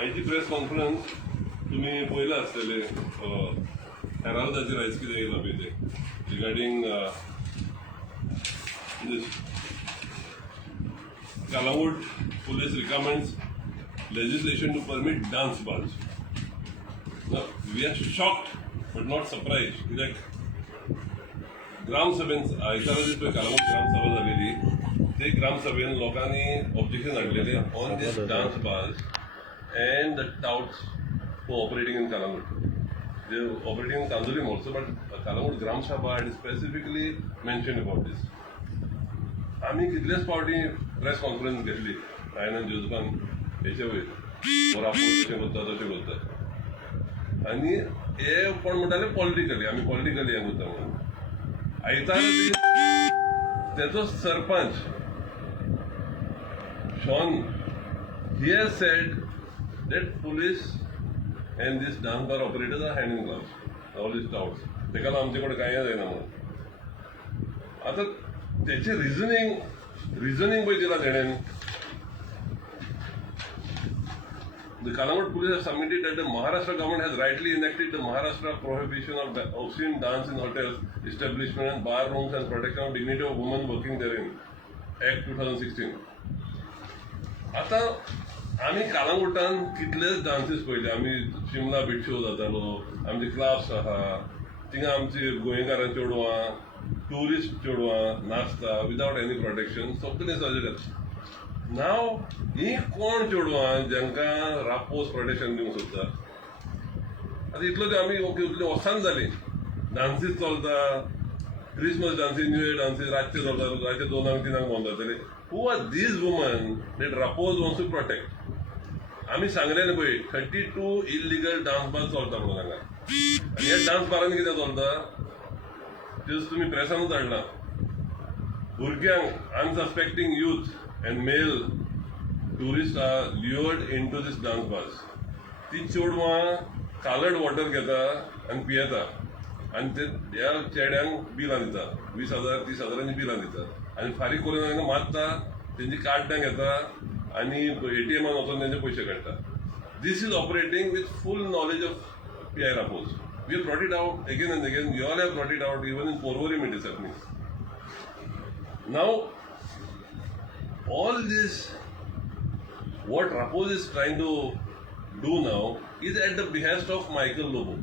आयची press conference तुम्ही पळयला आसतले हेराल्डाचेर आयज कितें येयला पळय तें regarding Calangute police recommends legislation to permit dance bars. Now, we are shocked but not surprised that ग्राम सभेन आयतारा दीस पळय Calangute ग्राम सभा जालेली ते ग्राम सभेन लोकांनी ऑब्जेक्शन हाडलेले on these dance bars and the touts for operating in Calangute. They are operating in Kandulim also, but Calangute Gram Sabha had specifically mentioned about this. आम्ही कितलेच फावटी प्रेस कॉन्फरन्स घेतली आयनन जोजबान हेचे वयर वर आपूण कशें करता तशें करता आनी हे कोण म्हणटाले पॉलिटिकली आमी पॉलिटिकली हें करता म्हणून आयतारा दीस तेचो सरपंच शॉन he has said that police and these dance bar operators are hand in gloves, all these touts. तेका लागून आमचे कडेन कांय जायना म्हणून आतां त्याचे रिझनिंग पळय दिला तेणेन The Calangute police have submitted that the Maharashtra government has rightly enacted the Maharashtra Prohibition of Obscene Dance in Hotels, Establishments and Bar Rooms and Protection of Dignity of Women Working Therein, Act 2016. आता आम्ही कालांगुटान कितलेच dances पळयले आमी Shimla bit show जातालो आमचे clubs आहा थिंगा आमची गोंयकारां चेडवां टुरिस्ट चेडवां नाचता विदाउट एनी प्रोटेक्शन सगळें सजेस्ट नाव ही कोण चेडवां जांकां रापोस प्रोटेक्शन दिवंक सोदता आतां इतलो आमी इतली वसान जाली डान्सीस चलता Christmas dances new year dances रातचे चलता रातचे 2-3 बंद जातले Who are these women that Rapport wants to protect? आम्ही सांगलेले पळय 32 इल्लिगल डान्स बार चलता म्हणून हांगा आनी ह्या डान्स बारांनी कितें चलता तेच तुमी प्रेसानूच हाडला भुरग्यांक unsuspecting youth and male tourist are lured into these dance bars ती चेडवां कालड वॉटर घेता आनी पियेता आनी ते ह्या चेड्यांक बिलां दिता 20,000-30,000 बिलां दिता आनी फारीक करून तांकां मारता तेंची कार्डां घेता आनी ATMान वचून तेंचे पयशे काडटा this is operating with full knowledge of PI Raposo we have brought it out again and again you all have brought it out even in Porvorim it is happening now all these what Raposo is trying to do now is at the behest of Michael Lobo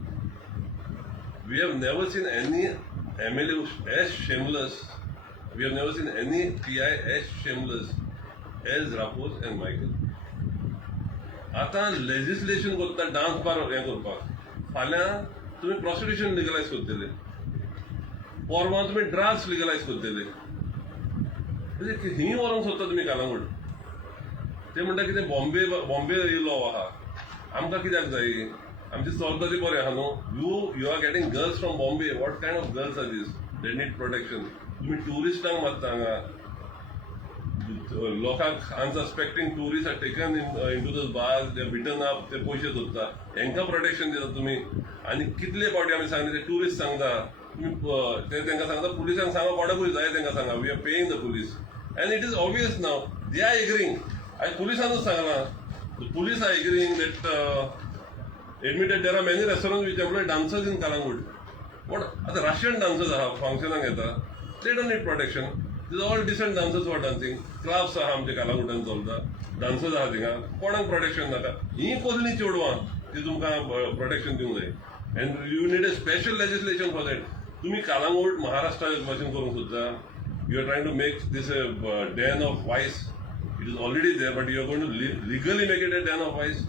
we have never seen any MLA as shameless. We have never seen any PI as shameless as Rappos and Michael. आता legislation करता dance bar हें करपाक फाल्यां तुमी prostitution legalise करतले परवां तुमी drugs legalise करतले म्हणजे खंय व्हरोंक सोदता तुमी कालांगूट ते म्हणटा कितें बॉम्बे लॉ आहा आमकां कित्याक जाय आमचे चलता ते बरें आहा न्हू you are getting girls from Bombay what kind of girls are these they need protection तुम्ही टुरिस्टांक मारता हांगा लोकांक unsuspecting tourist are taken into the bars they beaten up ते पयशे जोडटा हेंकां प्रोटेक्शन दिता तुमी आनी कितले फावटी आमी सांगता ते टुरिस्ट सांगता तुमी ते तांकां सांगता पुलिसांक सांगा कोणाकूय जाय तांकां सांगा we are paying the police and it is obvious now they are agreeing आयज पुलिसानूच सांगलां the police are agreeing that admitted there are many restaurants which employ dancers in Calangute. What are the Russian dancers are functioning at they don't need protection. These are all decent dancers who are dancing. Clubs are amche Calangute chalta. Dancers are thinga. Konak protection naka. He कसली चोडवां ती तुमकां protection दिवंक जाय. And you need a special legislation for that. तुम्ही Calangute Maharashtra version करूंक सोदता. You are trying to make this a den of vice. It is already there, but you are going to legally make it a den of vice.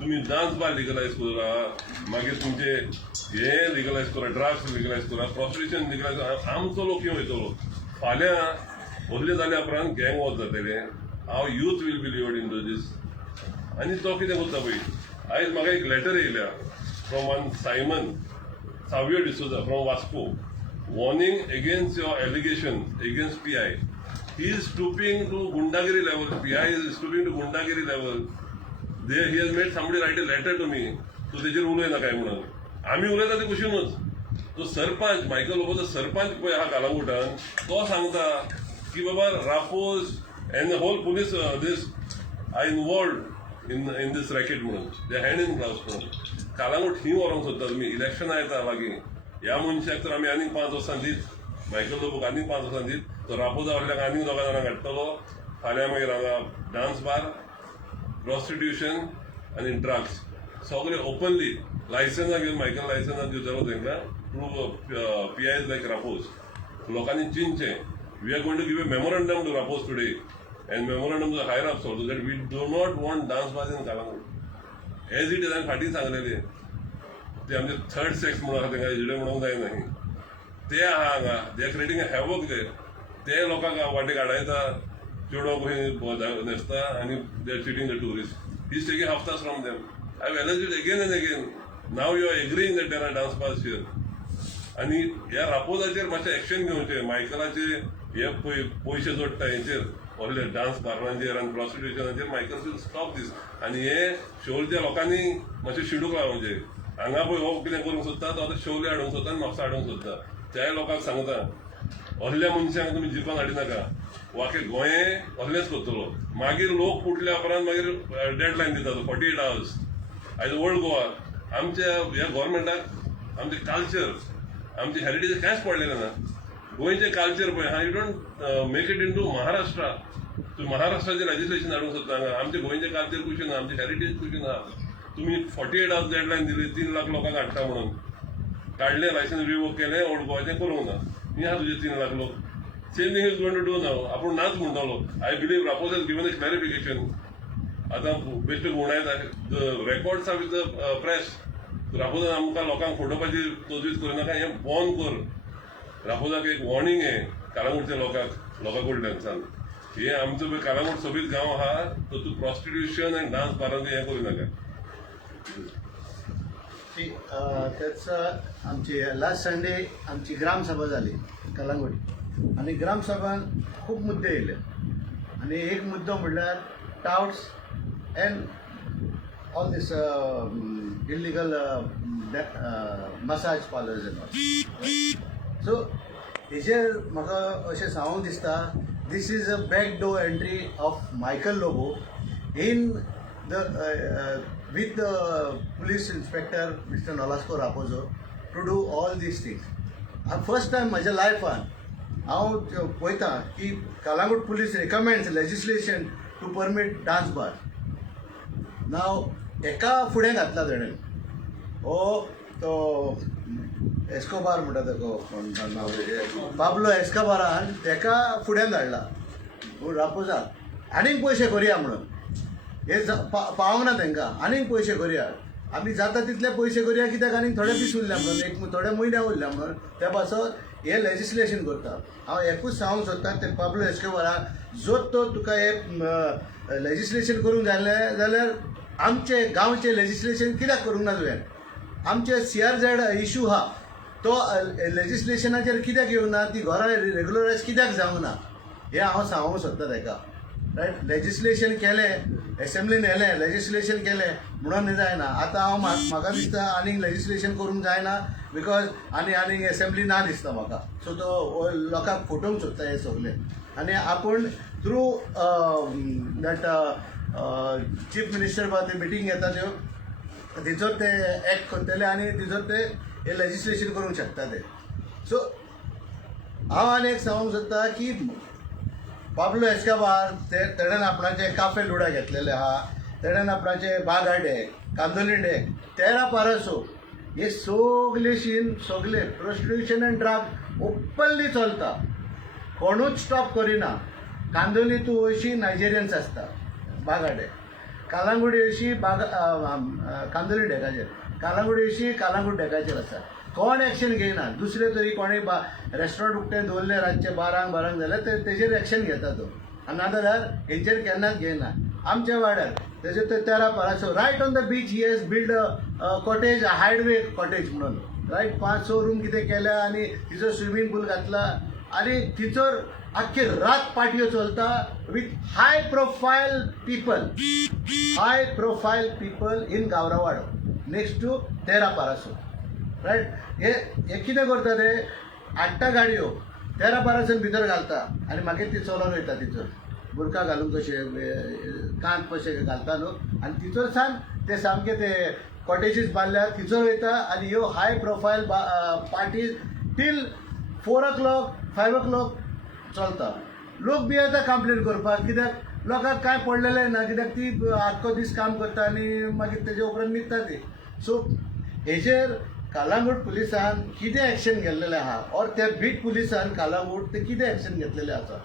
तुम्ही dance bar legalise करा मागीर तुमचे हे legalise करा drugs legalise करा prostitution legalise आमचो लोक येवन वयतलो फाल्यां असले जाल्या उपरांत गँग वॉर जातले हांव youth will be lured into these आनी तो कितें करता पळय आयज म्हाका एक लेटर येयल्या from one Simon Savio D'Souza from Vasco warning against your allegation against PI he is stooping to गुंडागिरी level PI is stooping to गुंडागिरी level he has made somebody write a letter to me तो तेजेर उलय नाका म्हणून आमी उलयता ते कुशीनूच तो सरपंच मायकल लोबोचो सरपंच पळय आहा कालांगुटान तो सांगता की बाबा Raposo and whole police these are involved in these racket म्हणून ते हँड इन ग्लाव्स म्हणून कालांगूट ही व्हरोंक सोदता तुमी इलेक्शनां येता लागीं ह्या मनशाक तर आमी आनीक 5 वर्सां दीत मायकल लोबूक आनीक 5 वर्सां दीत तो रापोजा वयल्याक आनीक 2 जाणांक हाडटलो फाल्यां मागीर हांगा डान्स बार प्रॉस्टिट्यूशन आनी ड्रग्स सगळे ओपनली लायसन्सां घेवन मायकल लायसन्सां दिवचो तांकां थ्रू PIs लायक रापोज लोकांनी चिंतचें we are going to give a memorandum to Raposo today and memorandum to higher up so that we do not want dance bar in Calangute as it is हांवें फाटीं सांगलेलें ते आमचे थर्ड सेक्स म्हणून आहा तांकां इजडे म्हणूंक जायना ते आहा हांगा they are creating a havoc ते लोकांक वाटेक हाडयता चेडो खंय न्हेसता आनी they are cheating the tourist he is taking हफ्तास from them I have alleged again and again now you are agreeing that there are dance bars here आनी ह्या रापोजाचेर मातशें एक्शन घेवचें मायकलाचे हे पयशे जोडटा हेचेर व्हडले डान्स बारांचेर आनी प्रॉस्टिट्यूशनाचेर मायकल शूड स्टॉप दीस आनी हे शोलच्या लोकांनी मातशें शिडूक लावचें हांगा पळय हो कितें करूंक सोदता तो आतां शोले हाडूंक सोदता आनी म्हापसा हाडूंक सोदता त्या लोकांक सांगता असल्या मनशांक तुमी जिपान हाडिनाका वाके गोंये असलेंच करतलो मागीर लोक फुटल्या उपरांत मागीर डेडलायन दिता तो 48 hours आयज ओल्ड गोवा आमच्या ह्या गोवोरमेंटाक आमचे कल्चर आमचे हेरिटेज कांयच पडलेलें ना गोंयचें कल्चर पळय हा you don't make it into Maharashtra तूं महाराष्ट्राचें लेजिस्लेशन हाडूंक सोदता हांगा आमचे गोंयचें कल्चर कुशीन आहा आमचे हेरिटेज कुशीन आहा तुम्ही 48 hours डेडलायन दिली 3 लाख लोकांक हाडटा म्हणून काढले लायसन्स रिवोक केलें ओल्ड गोवाचें करूंक ना ही आहा तुजे 3 लाख लोक same thing is going to do now आपूण नाच म्हणटालो I believe Raposo has given a clarification आतां बेस्ट गुणायता रेकॉर्ड्स आहा विथ द प्रेस रापोजान आमकां लोकांक फोटोवपाची तजवीज करिनाका हें बॉन कर रापोजाक एक वॉर्निंग हे कालांगूटच्या लोकां कडल्यान हे आमचो पळय कालांगूट सोबीत गांव आहा तो तूं प्रॉस्टिट्यूशन आनी डान्स बारांत हें करिनाका त्याच आमची लास्ट संडे आमची ग्रामसभा झाली कलांगुटी आणि ग्रामसभान खूप मुद्दे येयले आणि एक मुद्दो म्हणल्यार touts and all these illegal massage parlours and all so हेजेर म्हाका अशें सांगूंक दिसता this is a back door entry of Michael Lobo in the with the police inspector Mr. Nolasco Raposo to do all these things. First time माझ्या लायफान हांव पळयता की Calangute police recommends legislation to permit dance bar. Now एका फुडें घातला तेणें हो तो एस्कोबार म्हणटा तेको नांव पाब्लो एस्कोबारान तेका फुड्यान धाडला रापोजाक आनीक पयशे करुया म्हणून हे पावंक ना तांकां आनीक पयशे करुया आमी जाता तितले पयशे करुया कित्याक आनीक थोडे दीस उरल्या म्हणून एक थोडे म्हयने उरल्या म्हणून त्या पासत हे लेजिस्लेशन करता हांव एकूच सांगूंक सोदता ते पाब्लो एस्कोबाराक जोत तो तुका हे लेजिस्लेशन करूंक जालें जाल्यार आमचे गांवचे लेजिस्लेशन कित्याक करूंक ना तुवें आमचे CRZ इशू आहा तो लेजिस्लेशनाचेर कित्याक येवंक ना ती घरां रेग्युलरायज कित्याक जावंक ना हें हांव सांगूंक सोदता ताका रायट लेजिस्लेशन केलें एसेंब्लीन येलें लेजिस्लेशन केलें म्हणून जायना आतां हांव म्हाका दिसता आनीक लेजिस्लेशन करूंक जायना बिकॉज आनीक एसेंब्ली ना दिसता म्हाका सो तो लोकांक फटोवंक सोदता हे सगळे आनी आपूण थ्रू दॅट चीफ मिनिस्टर ते मिटींग घेता त्यो तिचो ते एक्ट करतले आनी तिचो ते हे लेजिस्लेशन करूंक शकता ते सो हांव आनी एक सांगूंक सोदता की पाब्लो एस्कोबार तेणेन आपणाचे काफे लुडा घेतलेले आहा तेणेन आपणाचे बागाडे कांदोलिंडे 13 पारसो हे सगळेशीन सगळे प्रोस्टिट्यूशन एंड ड्रग ओपनली चलता कोणूच स्टॉप करिना कांदोली तूं अशी नायजेरियन्स आसता बागाडे कालांगुडी अशी कांदोली डेकाचेर कालांगुडी अशी कालांगूट डेकाचेर आसा कोण एक्शन घेयना दुसरे तरी कोणी रेस्टॉरंट उक्ते दवरले रातचे 12 जाल्यार तेजेर एक्शन घेता तो आनी नाजाल्यार हेंचेर केन्नाच घेयना आमच्या वाड्यार तेजे ते 13 Paraiso right on the beach he has build cottage hideaway cottage म्हणून रायट 5-6 रूम कितें केल्या आनी तिचो स्विमींग पूल घातला आनी तिचोर आख्खी रात पार्ट्यो चलता with high profile people in Gaurawaddo next to 13 Paraiso right हे कितें करता ते 8 गाडयो 13 पारासून भितर घालता आनी मागीर ती चलोन वयता तिचर बुरका घालून कशे कांत कशे घालता न्हू आनी तिचोर सान ते सामके ते कॉटेजीस बांदल्यात तिचोर वयता आनी ह्यो हाय profile parties till 4 o'clock 5 o'clock चलता. लोक बी येता कंप्लेन करपाक कित्याक लोकांक कांय पडलेलें ना कित्याक ती आख्खो दीस काम करता आनी मागीर तेजे उपरांत न्हिदता ती. सो हेजेर कालांगूट पुलिसान कितें एक्शन घेतलेलें आहा और त्या बीट पुलिसान कालांगूट ते कितें एक्शन घेतलेलें आसा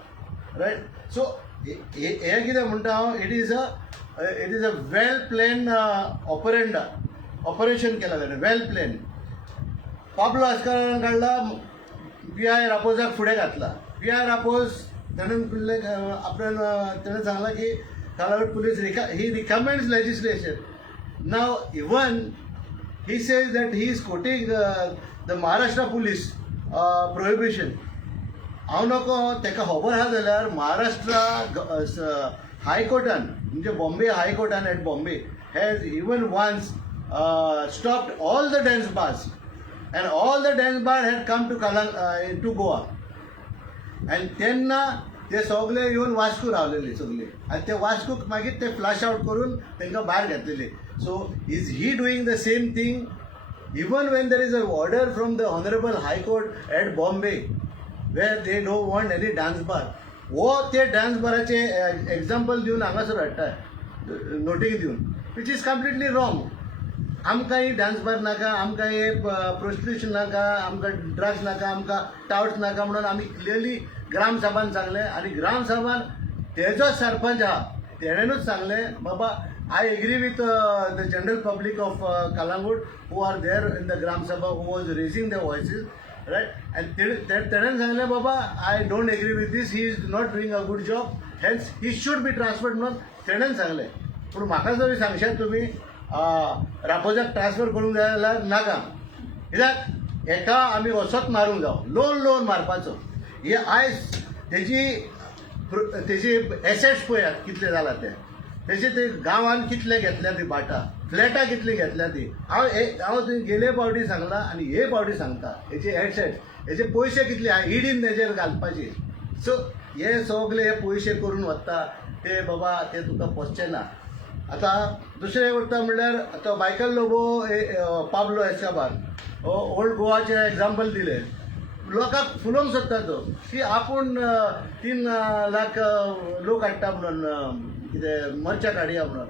रायट. सो हे कितें म्हणटा हांव it is a well plan operation केला ताणें वेल प्लॅन. पाब्लो एस्कोबारान काडला पी.आय. रापोजाक फुडें घातला. पी.आय. रापोज ताणें सांगला की Calangute police he recommends legislation. Now even he says that he is quoting the Maharashtra police prohibition. हांव नको ताका खबर आहा जाल्यार महाराष्ट्रा हायकोर्टान म्हणजे बॉम्बे हायकोर्टान at Bombay has even once stopped all the dance bars and all the dance bars had come to Goa. And तेन्ना ते सगळे येवन वास्को रावलेले सगळे आनी ते वास्कोक मागीर ते फ्लॅश आउट करून तांकां भायर घेतलेले. So is he doing the same thing even when there is an order from the Honorable High Court at Bombay where they don't want any dance bar? वो ते dance बाराचे example दिवन हांगासर हाडटा नोटीक दिवन which is completely wrong. आमकां ही dance bar नाका, आमकां हे प्रोस्टिट्यूशन नाका, आमकां ड्रग्स नाका, आमकां टाउट्स नाका म्हणून आमी क्लियरली ग्राम सभान सांगलें आनी ग्राम सभान तेजो सरपंच आहा तेणेनूच सांगलें बाबा I agree with the general public of Calangute who are there in the Gram Sabha who was raising their voices, right? And तेणेन सांगलें बाबा I don't agree with this, he is not doing a good job, hence he should be transferred म्हणून तेणेन सांगलें. पूण म्हाका जरी सांगशात तुमी रापोजाक transfer करूंक जाय जाल्यार नाका. कित्याक एका आमी वसत मारूंक जावं लोन मारपाचो. हे आयज तेजी एसेट्स पळयात कितले जाला ते. तेजे ते गांवान कितले घेतल्या ती बाटा फ्लॅटां कितली घेतल्या ती. हांव थंय गेले पावटी सांगला आनी हे पावटी सांगता हेचे एसेट्स हेचे पयशे कितले इडीन तेजेर घालपाचे. सो हे सगळे हे पयशे करून वता ते बाबा ते तुका पोसचे ना. आतां दुसरें उरता म्हणल्यार आतां बायकल लोबो पाब्लो एस्कोबार ओल्ड गोवाचे एग्जाम्पल दिले. लोकांक फुलोवंक सोदता तो की आपूण 3 लाख लोक हाडटा म्हणून कितें मर्चा काडया म्हणून.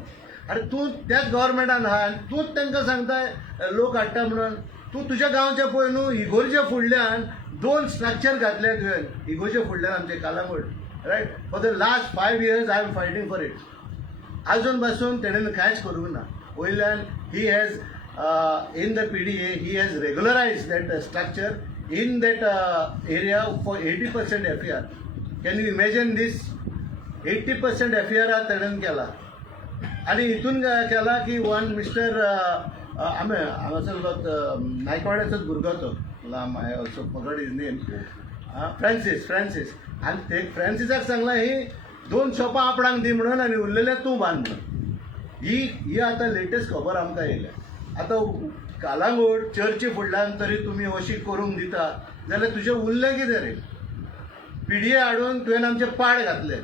अरे तूं त्याच गव्हर्मेंटान आहा आनी तूंच तांकां सांगताय लोक हाडटा म्हणून. तूं तुज्या गांवचे पळय न्हू इगोर्जे फुडल्यान 2 स्ट्रक्चर घातले तुवें इगोर्जे फुडल्यान आमचे Calangute right. For the last 5 years I am fighting for it. आजून पासून तेणेन कांयच करूंक ना. वयल्यान he has in the PDA he has regularise that structure in that area for 80% FER. Can you imagine this? 80% FER तेणेन केला आनी हितून केला की वन मिस्टर आमी हांगासर नायकवाड्याचोच भुरगो तो I also forgot his name Francis आनी ते फ्रांसिसाक सांगला ही 2 शॉपां आपणाक दी म्हणून आनी उरलेले तूं बांद म्हणून. ही आतां लेटेस्ट खबर आमकां येयल्या. आतां कालांगूट चर्ची फुडल्यान तरी तुमी अशी करूंक दिता जाल्यार तुजें उरलें कितें रे. PDA हाडून तुवें आमचे पाड घातले,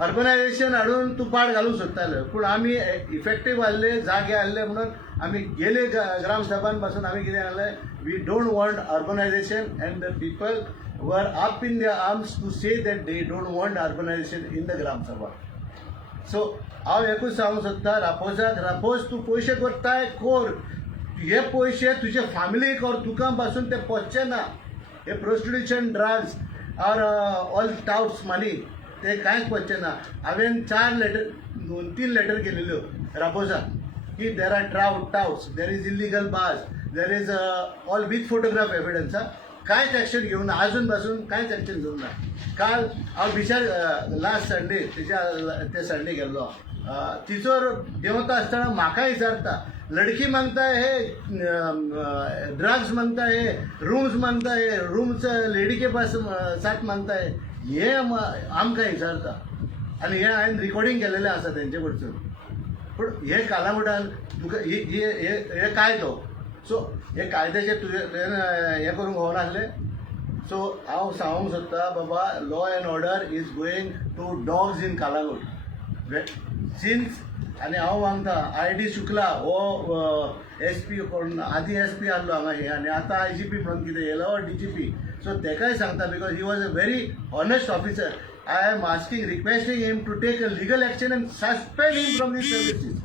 अर्बनायझेशन हाडून तूं पाड घालूंक सोदताले. पूण आमी इफेक्टीव आहले जागे आहले म्हणून आमी गेले ग्राम सभान पासून आमी कितें सांगलें we don't want urbanisation and the people were up in the arms to say that they don't want urbanisation in the gram sabha. So हांव एकूच सांगूंक सोदता रापोज तूं पयशे करताय कोर. हे पयशे तुजे फॅमिलीक और तुका पासून ते पोचचे ना. हे प्रोस्टिट्यूशन ड्रग्स और ऑल टाउट्स मनी ते कांयच पोचचे ना. हांवें 2-3 लेटर केलेल्यो रापोजाक की there are touts there is illegal bars there is all with photograph evidence. कांयच एक्शन घेवंक ना आजून पासून कांयच एक्शन घेवंक ना. काल हांव बिचार लास्ट संडे ते संडे गेल्लो तिचोर देंवता आसतना म्हाका विचारता लड़की मांगता है ड्रग्स मांगता है रूम्स मांगता है रूम्स लेडी के पास साथ मांगता है. हे आमकां विचारता आनी हे हांवें रिकॉर्डिंग केलेलें आसा तेंचे कडसून. पूण हे कालांगुटान तुका हे कायदो. सो हे कायद्याचे तुवें हें करूंक खबर नासलें सो हांव सांगूंक सोदता बाबा law and order is going to dogs in Calangute since आनी हांव मागता ID शुक्ला हो SP कोण आदी SP आहलो हांगा हे आनी आतां IGP म्हणून कितें येयलो DGP सो तेकाय सांगता because he was a very honest officer I am requesting him to take a legal action and suspend him from these services.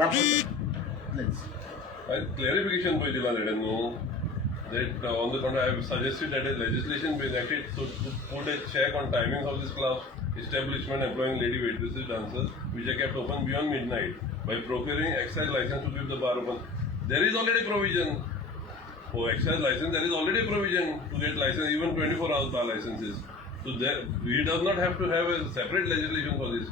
Rapporteur, please. Clarification by the no, that on the contrary, I have suggested that a legislation be enacted to put a check on timings of this class establishment employing lady waitresses, dancers, which are kept open beyond midnight by procuring excise license to keep the bar open. There is already provision for excise license. There is already provision to get license, even 24 hours bar licenses. So there, he does not have to have a separate legislation for this.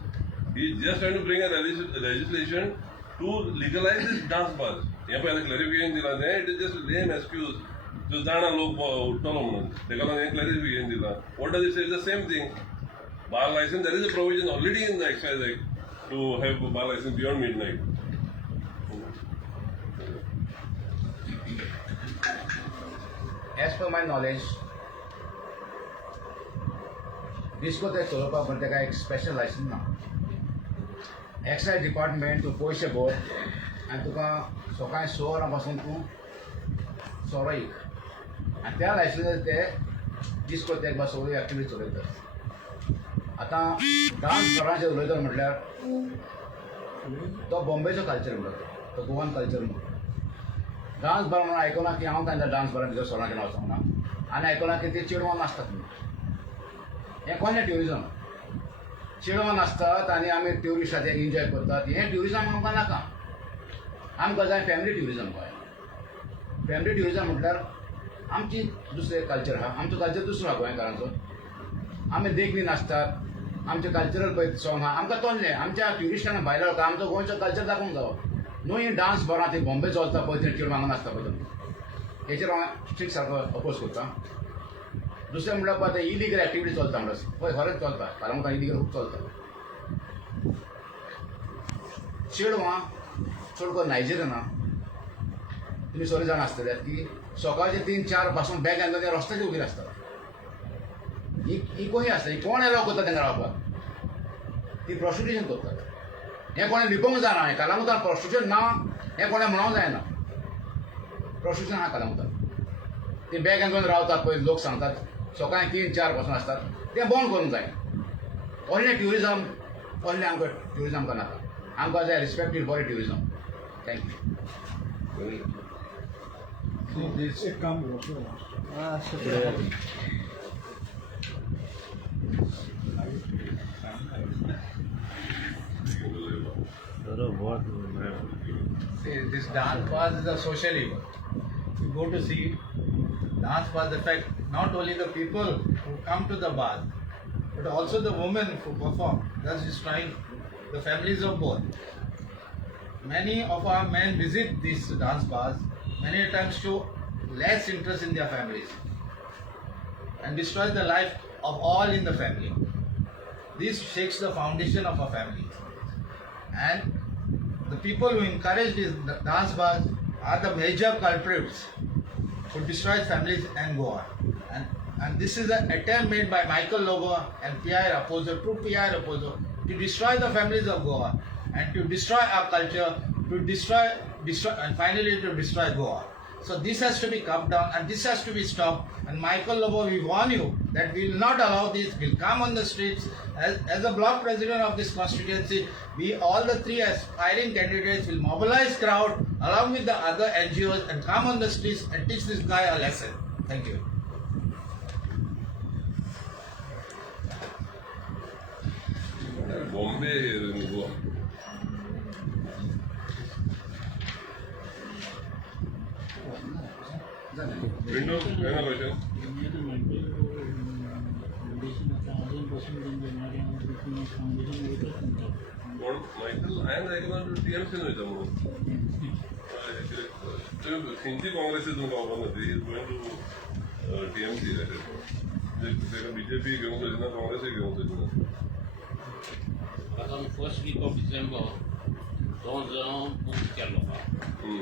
He is just trying to bring a legislation to legalize this dance bars. यहाँ पे clarification दिला दे, it is just lame excuse. जो जाना लोग उठलो म्हणून, देखा ना एक clarification दिला. What does it say? It's the same thing. Bar license, there is a provision already in the Excise Act to have bar license beyond midnight. As per my knowledge, discotheque चलोवपाक पण तेका एक special licence ना. Excise department तूं पयशे भर आनी तुका सकाळीं 6 वरां पासून तूं सोरो एक आनी त्या लायसन्साचेर ते डिस्कोथेक वा सगळी एक्टिविटी चलयतात. आतां डान्स बारांचेर उलयता म्हटल्यार तो बॉम्बेचो कल्चर म्हणटा तो गोवन कल्चर म्हणटा. डान्स बार म्हणून आयकना की हांव केन्ना डान्स बारान भितर सोराचें नांव सांगना आनी आयकना की ते चेडवां नाचतात म्हणून. हें कोणें ट्युरिजम चेडवां नाचतात आनी आमी ट्युरिस्टाचे एन्जॉय करतात. हें ट्युरिजम आमकां नाका. आमकां जाय family tourism Goa. Family tourism म्हटल्यार आमची दुसरें कल्चर आहा. आमचो कल्चर दुसरो आहा गोंयकारांचो. आमी देखणी नाचतात. आमचे कल्चरल पळय सॉंग आहा आमकां तोंडलें. आमच्या ट्युरिस्टांना भायल्या लोकांक आमचो गोंयचो कल्चर दाखोवंक जावो. न्हू ही डान्स बरां ती बॉम्बे चलता पळय थंय चेडवां हांगा नाचता पळय हेचेर हांव स्ट्रिक्ट सारको अपोज करता. दुसरें म्हणल्यार पळय आतां इलिगल एक्टिविटी चलता म्हणटा पळय खरेंच चलता. कालांगुटां इलिगल खूब चलता. चेडवां चड करून नायजेरियन तुमी सगळीं जाण आसतले की सकाळचे 3-4 पासून बॅग घालून ते रस्त्याचेर उबी आसतात. ही कोणी आसता ही कोण एलाव करता तेंका रावपाक. ती प्रॉस्टिट्युशन करतात. हें कोणें लिपोवंक जायना. हें कालांगुटार प्रॉस्टिट्युशन ना हें कोणें म्हणूंक जायना. प्रॉस्टिट्युशन आहा कालांगुटार. ती बॅग घालून रावतात पळय लोक सांगतात सकाळीं 3-4 पासून आसतात तें बंद करूंक जाय. ओन्ली ट्युरिजम ओन्ली आमकां ट्युरिजम नाका. आमकां जाय रिस्पेक्टीव फॉर ट्युरिजम. थँक्यू. एक काम करो See, this dance bars is a social event. You go to see dance bars affect not only the people who come to the bar, but also the women who perform, thus destroying the families of both. Many of our men visit these dance bars, many times show less interest in their families and destroys the life of all in the family. This shakes the foundation of a family. And the people who encourage these dance bars are the major culprits who destroy families and go on. And this is an attempt made by Michael Lobo and P.I. Raposo, two P.I. Raposo, to destroy the families of Goa and to destroy our culture, to destroy and finally to destroy Goa. So this has to be cut down and this has to be stopped. And Michael Lobo, we warn you that we will not allow this. We'll come on the streets. As a block president of this constituency, we all the 3 aspiring candidates will mobilize crowd along with the other NGOs and come on the streets and teach this guy a lesson. Thank you. Bombay here in Goa. Window, any question? Michael, I am like TMC म्हणून Sindhi Congress governor he is going to TMC ताका BJP घेवंक सोदिना काँग्रेसय घेवंक सोदिना. आतां first weak of December तो book केल्लो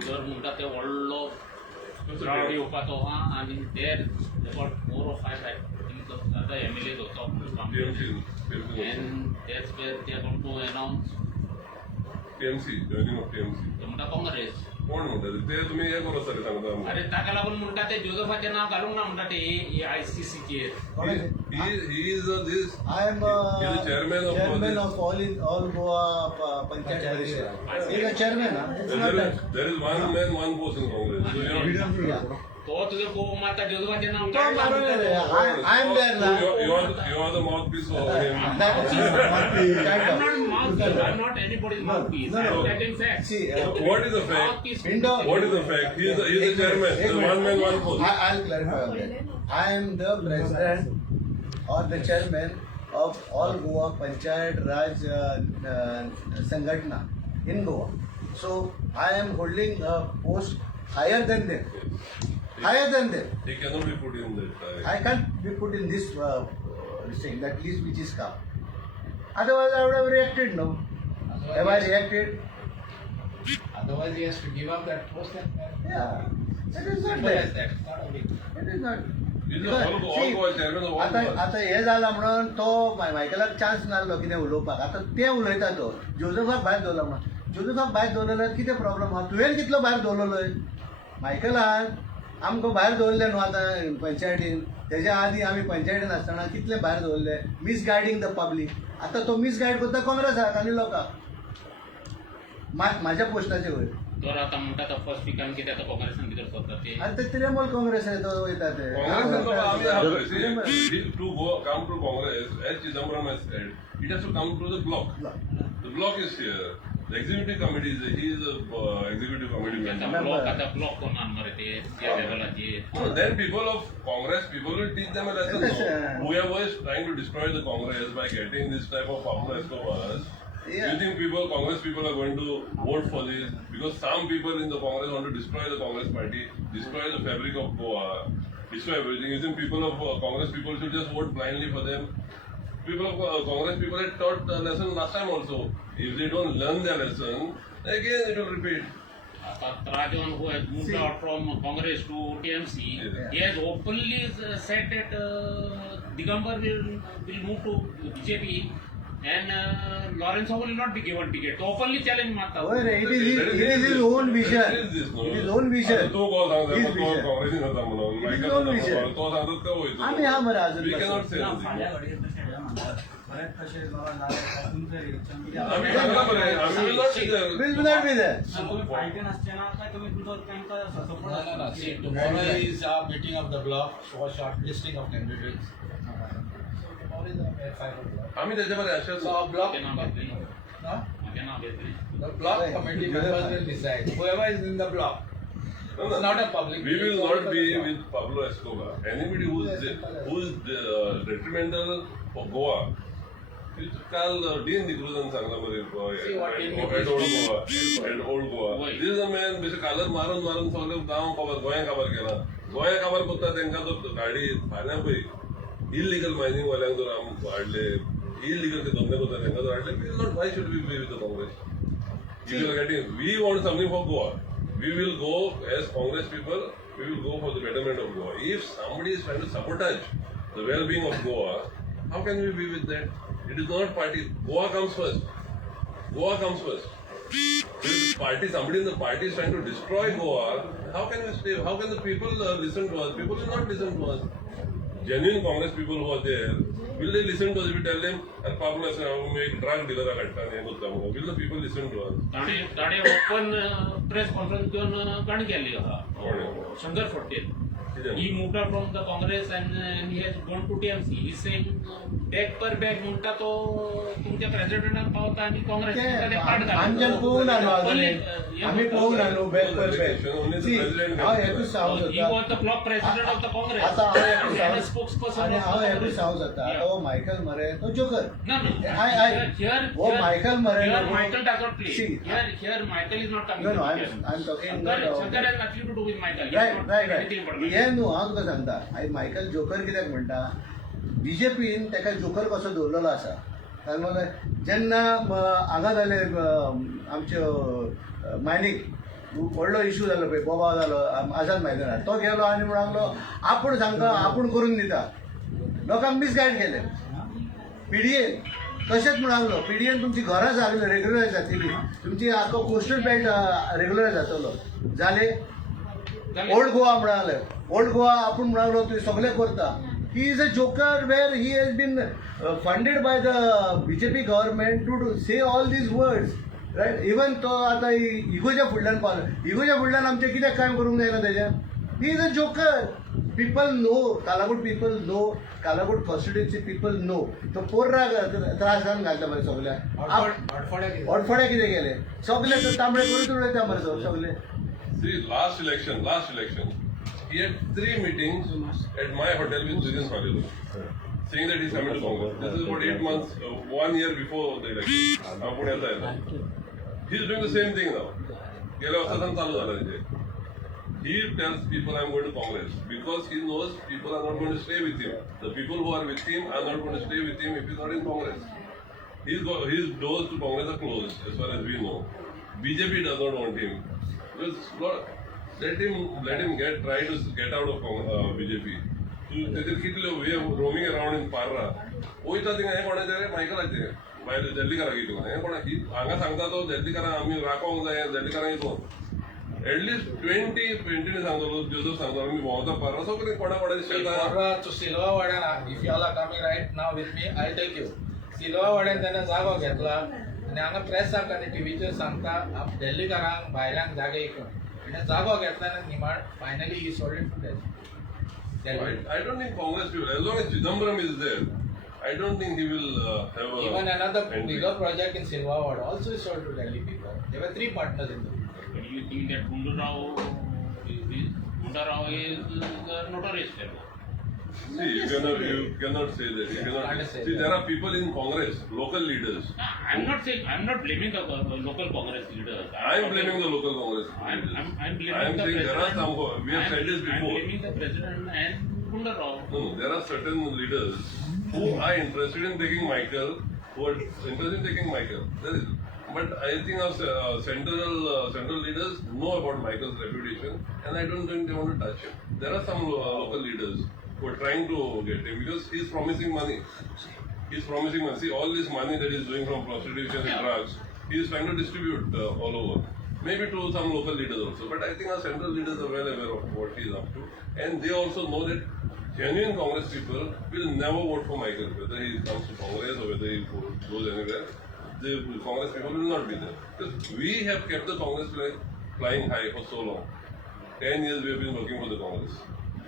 तर म्हणटा ते व्हडलो क्रावड येवपाचो आहा आनी देर about 4 4 or 5 other MLAs also come. TMC. And that's where they are going to announce TMC, joining of TMC. the म्हणटा काँग्रेस. कोण म्हणतात ते तुम्ही हे करू सर सांगता आमकां. अरे ताका लागून म्हणटा ते जोझफाचें नांव घालूंक ना म्हणटा ते ICCचेर. He is this. I am He is the chairman of all Goa Panchayat Parishad. He is a chairman. There is one man, one post in Congress. So you know, तो तुझे को मारता जोझफाचें नांव तो मारून I am there now. you are the mouthpiece for him. That is I'm not mouthpiece. I'm not anybody's mouthpiece. No. I'm telling facts. See, What is the fact? Mouthpiece. What is the fact? He is the chairman. The one man, one post. I'll clarify on that. I am the president or the chairman of all Goa Panchayat Raj Sangatna in Goa. So I am holding a post higher than them. Higher than them. He cannot be put in that. I can't be put in this thing, that list which is come. Otherwise, I would have reacted. No. Have I reacted? Otherwise, he has to give up that post. Yeah. It is not Simple as that. that. It's not a big deal. It is not. He is all Goa chairman of all आता Goa. आता हे जाला म्हणून तो मायकलाक chance नासलो कितें उलोवपाक. आता ते उलयता तो जोझफाक भायर दवरला म्हणून. जोझफाक भायर दवरलेल्यार कितें प्रॉब्लेम आहा? तुवें कितलो भायर दवरलोय? मायकलान आमकां भायर दवरले न्हू आतां पंचायतीन. तेज्या आदीं आमी पंचायतीन आसतना कितले भायर दवरले? मिसगायडींग द पब्लीक. आतां तो मिसगायड करता काँग्रेसाक आनी लोकांक. म्हाज्या पोस्टाचे वयर. तर आता म्हणटा तो फर्स्ट पिकान कितें आतां काँग्रेसान भितर सरता ते. आनी ते तृणमूल काँग्रेस तो वयता ते. To come to Congress, as Chidambaram has said, it has to come to the block. The block is here. The executive committee is he is the executive committee member. आता ब्लॉक कोणान मरे ते त्या लेवलाचेर. No, then people of Congress, people will teach them a lesson. No. Whoever is trying to destroy the Congress by getting this type of Pablo Escobars, do you think Congress people are going to vote for this? Because some people in the Congress want to destroy the Congress party, destroy the fabric of Goa, destroy everything. You think people of Congress people should just vote blindly for them? People of Congress people had taught the lesson last time also. If they don't learn their lesson, again it will repeat. Rajan, who has moved out from Congress to TMC, he has openly said that Digambar will move to BJP and Lawrence will not be given ticket. Openly challenge Mata. होय रे, it is his own vision. It is His own vision. तो को सांगता His तो vision. काँग्रेसी नव्हता म्हणून. It is his own vision. तो सांगतात का होईल? आम्ही हा मरे अजून We cannot say anything. आम्ही सांगला बरे, आम्ही will not be there. will not be there. No. See, tomorrow is our meeting of the block for shortlisting of candidates. Tomorrow is at 5 o'clock. आम्ही त्याच्यामध्ये अशाच So our block, No? the block committee members will decide. Whoever is in the block. No, It's not a public We will meeting, not it's be only for the with Pablo Escobar. Anybody who is detrimental for Goa. काल dean दिग्रुजन सांगला बरे old Goa. This is a man बेशक कालच मारून सगळे गांव cover गोंया cover केला. गोंया कवर करता तांकां तो गाडी फाल्यां पळय इल्लीगल मायनिंग वाल्यांक जर आमकां हाडले, इल्लीगल ते धंदे करता तांकां जर हाडले, we will not, why should we be with the Congress? If you are getting, we want something for Goa. We will go as Congress people, we will go for the betterment of Goa. If somebody is trying to sabotage the well-being of Goa, how can we be with that? It is not party. Goa comes first. Goa comes first. If party, somebody in the party is trying to destroy Goa, how can we stay? How can the people listen to us? People will not listen to us. Genuine Congress people who are there, will they listen to us if we tell them, "At Pablo make drug dealer will the people listen to us? ताडे open press conference घेऊन गाणी केल्ली आहा Shankar फडतेल. He moved out from the Congress and he has gone to TMC. He is saying bag per bag म्हणटा तो तुमच्या प्रेसिडेंटाक पावता आणि काँग्रेस आमच्यान पळोवंक ना न्हू अजून. आमी पळोवंक ना न्हू बॅक पर बॅक. See, हांव एकूच सांगूंक He सोदता. was the block president of the Congress. आता हांव एकूच And a सांगूंक spokesperson आनी of हांव the एकूच Congress. सांगूंक सोदता. Yeah. आतां हो मायकल मरे तो जोकर. No. वो मायकल मरे Here न्हू. Michael does not play. See, Here Michael is not coming. No, to here. I'm talking Shankar has nothing to do with Michael. He has not write anything but right. हे न्हू हांव तुका सांगता. Michael joker कित्याक म्हणटा, बीजेपीन ताका joker कसो दवरलेलो आसा. ताका लागून जेन्ना हांगा जाले आमच्यो मायनींग व्हडलो इश्यू जालो पळय बोबाव जालो आझाद मैदानार तो गेलो आनी म्हणलो आपूण सांगता आपूण करून दिता लोकांक मिसगायड केले पीडीएन तशेंच म्हणलो पीडीएन तुमची घरां जागली रेग्युलर जातली तुमची आखो कोस्टल बेल्ट रेग्युलर जातलो जाले ओल्ड गोवा म्हणाले ओल्ड गोवा आपूण म्हणलो तुवें सगळें करता he is a joker where he has been funded by the BJP government to say all these words right even तो आतां इगोच्या फुडल्यान पावलो इगोच्या फुडल्यान आमचें कित्याक काम करूंक जायना तेज्यान he is a joker people know Calangute people know Calangute constituency people know तो पोर्रा त्रास घालून घालता मरे सगळ्या अडफळे कितें केले सगळे तांबडे करून उडयता मरे सगळे See, last election, he had 3 meetings at my hotel with Julian Solilo, saying that he's coming to Congress. This is about 8 months, 1 year before the election. He's doing the same thing now. गेल्या वर्षांत चालू झालं तिथे. He tells people I'm going to Congress because he knows people are not going to stay with him. The people who are with him are not going to stay with him if he's not in Congress. His doors to Congress are closed as far as we know. BJP does not want him. Let him try to get out of BJP. तेजेर कितले वे roaming around in Parra वयता थिंगा हें कोणाचें रे मायकलाचें भायर दिल्लीकाराक इतून हें कोणा हांगा सांगता तो दिल्लीकारांक आमी राखोंक जाय दिल्लीकारांक इतून एटलीस्ट 20 सांगतलो जोजफ सांगतलो आमी भोंवता पार्रा सगळें कोणाचें शेतां to Silva Vadana, if you all are coming right now with me, I'll take you. Silva Vadana त्यानं जागो घेतला आणि हांगा प्रेस सांगता टीव्हीचेर सांगता दिल्लीकारांक भायल्यांक जागे इकून ताणें जागो घेतला आनी निमाण finally he sold it to them. I don't think Congress people, as long as Chidambaram is there, I don't think he will have a... Even another bigger project in Silvawad also is sold to Delhi people. There were 3 partners in the But you think that Gunda Rao is notorious fellow? See, you cannot say that. See, there are people in Congress, local leaders. I'm not blaming the local Congress leaders. I'm blaming the local Congress I'm leaders. blaming I'm the saying there are president. some, we have said this I'm before. blaming the president and Gunda Rao. No, there are certain leaders who are interested in taking Michael, who are interested in taking Michael. But I think our central leaders know about Michael's reputation, and I don't think they want to touch him. There are some local leaders who are trying to get him because he's promising money. See, all this money that he's doing from prostitution and drugs, he's trying to distribute all over. Maybe to some local leaders also. But I think our central leaders are well aware of what he's up to. And they also know that genuine Congress people will never vote for Michael, whether he comes to Congress or whether he goes anywhere. The Congress people will not be there. Because we have kept the Congress flag flying high for so long. 10 years we have been working for the Congress.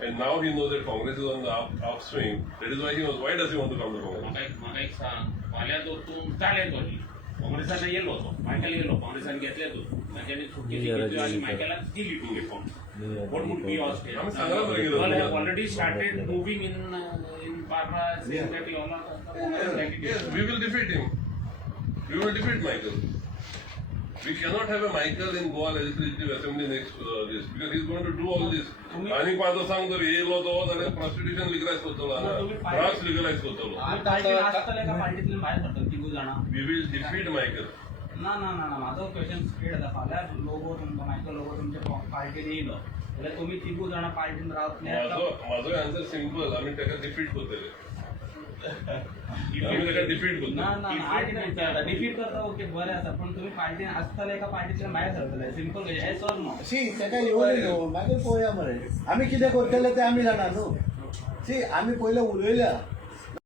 And now he knows that Congress is on the upswing. That is why he knows. Why does he want to come to Congress? म्हाका एक सांग फाल्यां जर तूं जालें तरी काँग्रेसान येयलो तो मायकेल येयलो काँग्रेसान घेतले तूं तांच्यांनी सुटकेची घेतली आनी मायकेलाक दिली to reform what would be your state आमी सांगला मरे कितें people have already started moving in Parra saying that you all Yes, we will defeat him. We will defeat Michael. We cannot have a Michael in Goa Legislative Assembly next this because he's going to do all this. आणि पाचो सांग तर येयलो तो जाल्यार prostitution legalise करतलो drugs legalise करतलो. We will defeat Michael. ना माझो क्वेश्चन स्ट्रेट आसा फाल्यां लोगो तुमकां मायकल लोगो तुमच्या पार्टीन येयलो जाल्यार तुमी तिगूय जाणां पार्टीन रावतले. माझो आन्सर सिंपल आमी ताका डिफीट करतले. आमी ताका डिफीट करतले. डिफीट करता ओके बरें आसा पण तुमी पार्टीन आसतले एका पार्टींतल्यान भायर सरतले सिंपल कशें हें सर न्हू. सी ताका येवले न्हू मागीर पळोवया मरे आमी कितें करतले तें आमी जाणा न्हू. सी आमी पयलें उलयल्या